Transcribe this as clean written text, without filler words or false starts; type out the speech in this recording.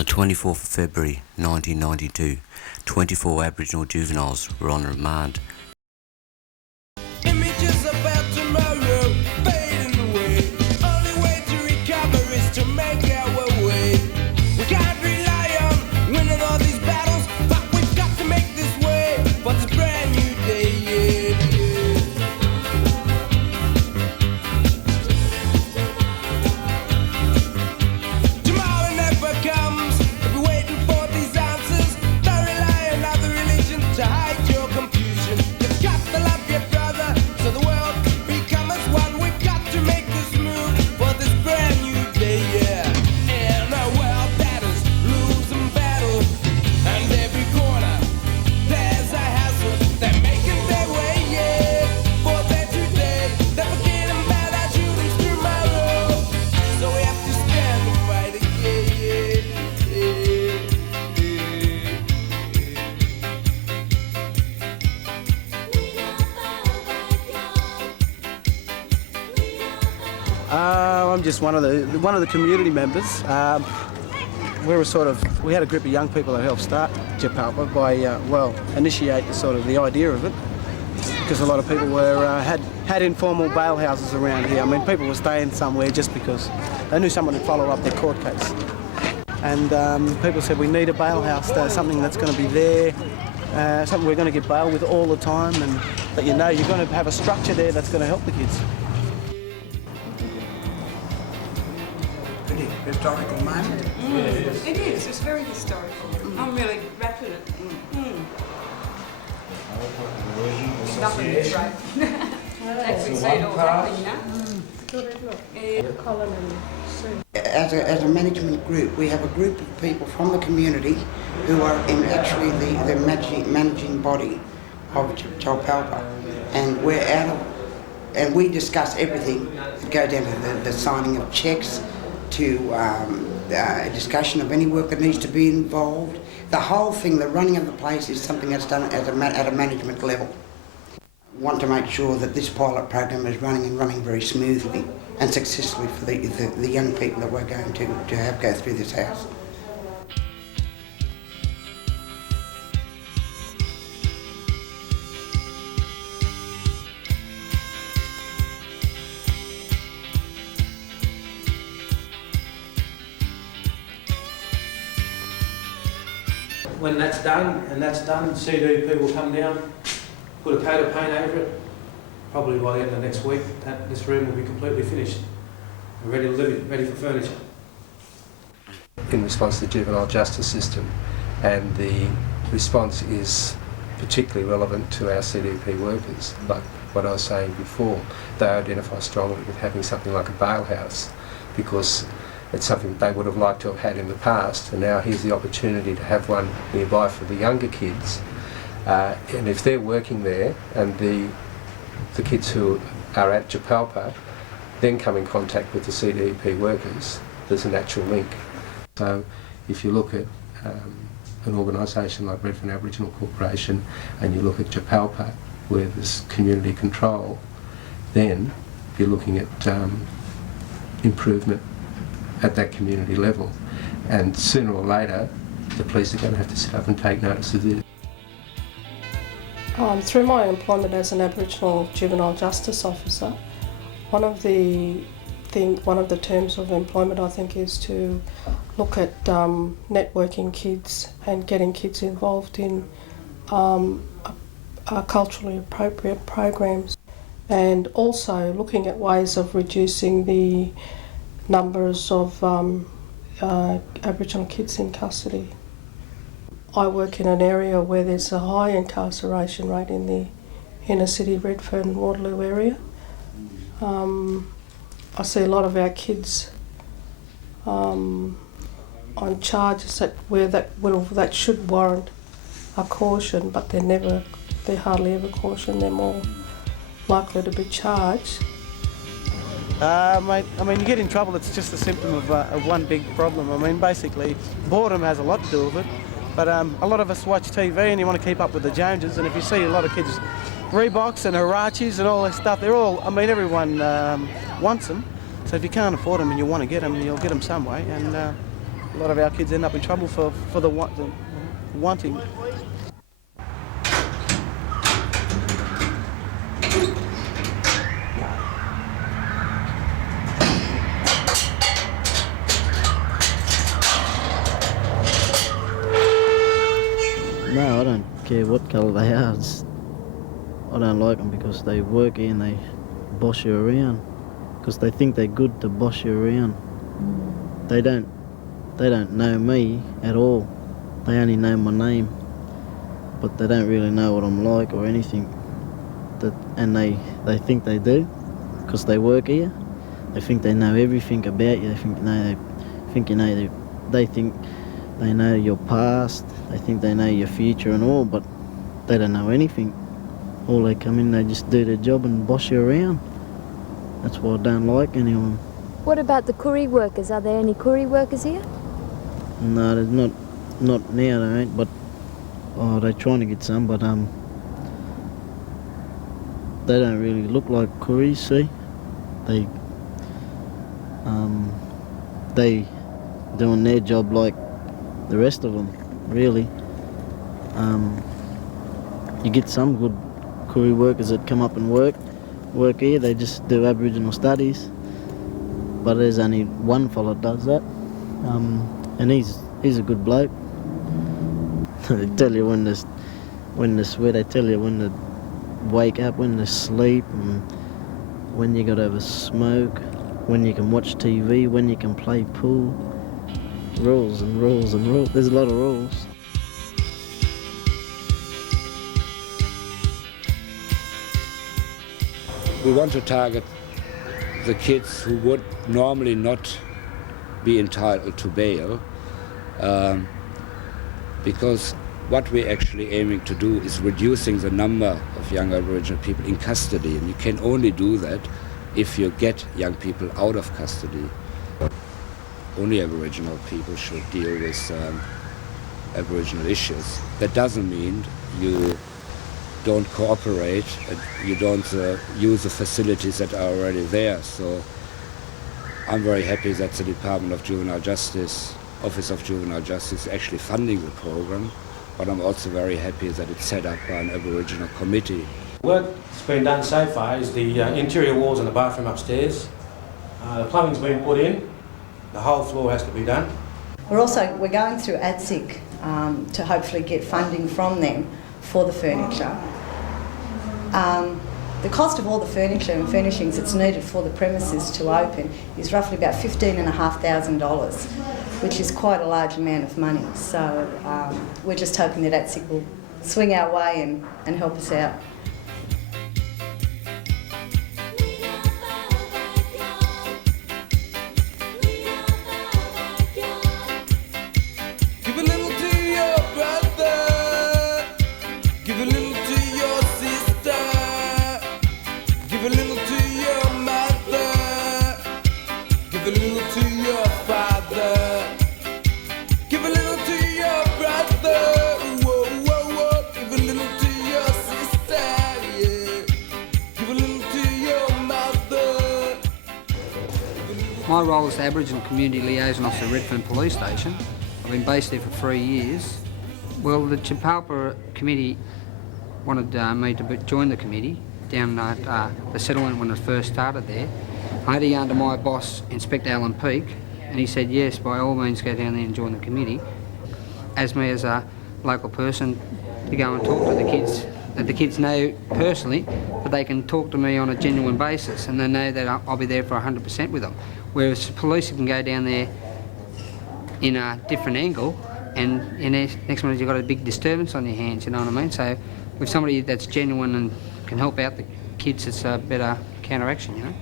the 24th of February 1992, 24 Aboriginal juveniles were on remand. Images about tomorrow fading away. Only way to recover is to make our way. We can't rely on winning all these battles, but we've got to make this way for this brand new day. Tomorrow never comes if we're waiting for these answers. Don't rely on other religions to hide your confusion. You've got to love your brother so the world can become as one. We've got to make this move for this brand new day, yeah. In a world that is losing battle, and every corner there's a hassle. They're making their way, yeah, for their today. They're forgetting about our shootings tomorrow, so we have to stand and fight it, I'm just one of the community members. We had a group of young people that helped start Jaapalpa by initiate the idea of it, because a lot of people had informal bail houses around here. I mean, people were staying somewhere just because they knew someone would follow up their court case. And people said, we need a bail house, something that's going to be there, something we're going to get bail with all the time, and that you're going to have a structure there that's going to help the kids. Historical moment. Yes. It is. It's very historical. I'm really wrapped in it. Nothing is right. That's exciting, all As a management group, we have a group of people from the community who are in actually the managing body of Jaapalpa, and we're and we discuss everything that goes down to the signing of cheques, to a discussion of any work that needs to be involved. The whole thing, the running of the place, is something that's done at a management level. We want to make sure that this pilot program is running very smoothly and successfully for the young people that we're going to have go through this house. When that's done, CDP will come down, put a coat of paint over it. Probably by the end of next week, this room will be completely finished and ready to live, ready for furniture. In response to the juvenile justice system, and the response is particularly relevant to our CDP workers. Like what I was saying before, they identify strongly with having something like a bail house, because it's something they would have liked to have had in the past, and now here's the opportunity to have one nearby for the younger kids. And if they're working there, and the kids who are at Jaapalpa then come in contact with the CDP workers, there's a natural link. So if you look at an organisation like Redfern Aboriginal Corporation, and you look at Jaapalpa, where there's community control, then you're looking at improvement at that community level, and sooner or later the police are going to have to sit up and take notice of this. Through my employment as an Aboriginal Juvenile Justice Officer, one of the terms of employment, I think, is to look at networking kids and getting kids involved in culturally appropriate programs, and also looking at ways of reducing the numbers of Aboriginal kids in custody. I work in an area where there's a high incarceration rate in the inner city Redfern Waterloo area. I see a lot of our kids on charges that should warrant a caution, but they're hardly ever cautioned. They're more likely to be charged. Mate, I mean, you get in trouble, it's just a symptom of one big problem. I mean, basically, boredom has a lot to do with it, but a lot of us watch TV and you want to keep up with the Joneses, and if you see a lot of kids, Reeboks and Hirachis and all this stuff, they're all, I mean, everyone wants them, so if you can't afford them and you want to get them, you'll get them some way, and a lot of our kids end up in trouble for the wanting. No, I don't care what colour they are. I don't like them because they work here and they boss you around. Because they think they're good to boss you around. They don't know me at all. They only know my name, but they don't really know what I'm like or anything. And they think they do because they work here. They think they know everything about you. They think they know your past. They think they know your future and all, but they don't know anything. All they come in, they just do their job and boss you around. That's why I don't like any of them. What about the Koori workers? Are there any Koori workers here? No, there's not now, there ain't, but they're trying to get some, but they don't really look like Kooris, see? They doing their job like the rest of them, really. You get some good Koori workers that come up and work here, they just do Aboriginal studies, but there's only one fella that does that, and he's a good bloke. They tell you when to sweat, they tell you when to wake up, when to sleep, and when you got to have a smoke, when you can watch TV, when you can play pool. Rules and rules and rules. There's a lot of rules. We want to target the kids who would normally not be entitled to bail, because what we're actually aiming to do is reducing the number of young Aboriginal people in custody, and you can only do that if you get young people out of custody. Only Aboriginal people should deal with Aboriginal issues. That doesn't mean you don't cooperate and you don't use the facilities that are already there. So I'm very happy that the Department of Juvenile Justice, Office of Juvenile Justice, is actually funding the program, but I'm also very happy that it's set up by an Aboriginal committee. Work that's been done so far is the interior walls and the bathroom upstairs. The plumbing's been put in. The whole floor has to be done. We're going through ADSIC to hopefully get funding from them for the furniture. The cost of all the furniture and furnishings that's needed for the premises to open is roughly about $15,500, which is quite a large amount of money. So we're just hoping that ADSIC will swing our way and help us out. My role is the Aboriginal Community Liaison Officer at Redfern Police Station. I've been based there for 3 years. Well, the Jaapalpa committee wanted me to join the committee down at the settlement when it first started there. I had to go to my boss, Inspector Alan Peake, and he said, yes, by all means go down there and join the committee. As me as a local person, to go and talk to the kids, that the kids know personally that they can talk to me on a genuine basis and they know that I'll be there for 100% with them. Whereas the police can go down there in a different angle and next minute you've got a big disturbance on your hands, you know what I mean? So with somebody that's genuine and can help out the kids, it's a better counteraction, you know?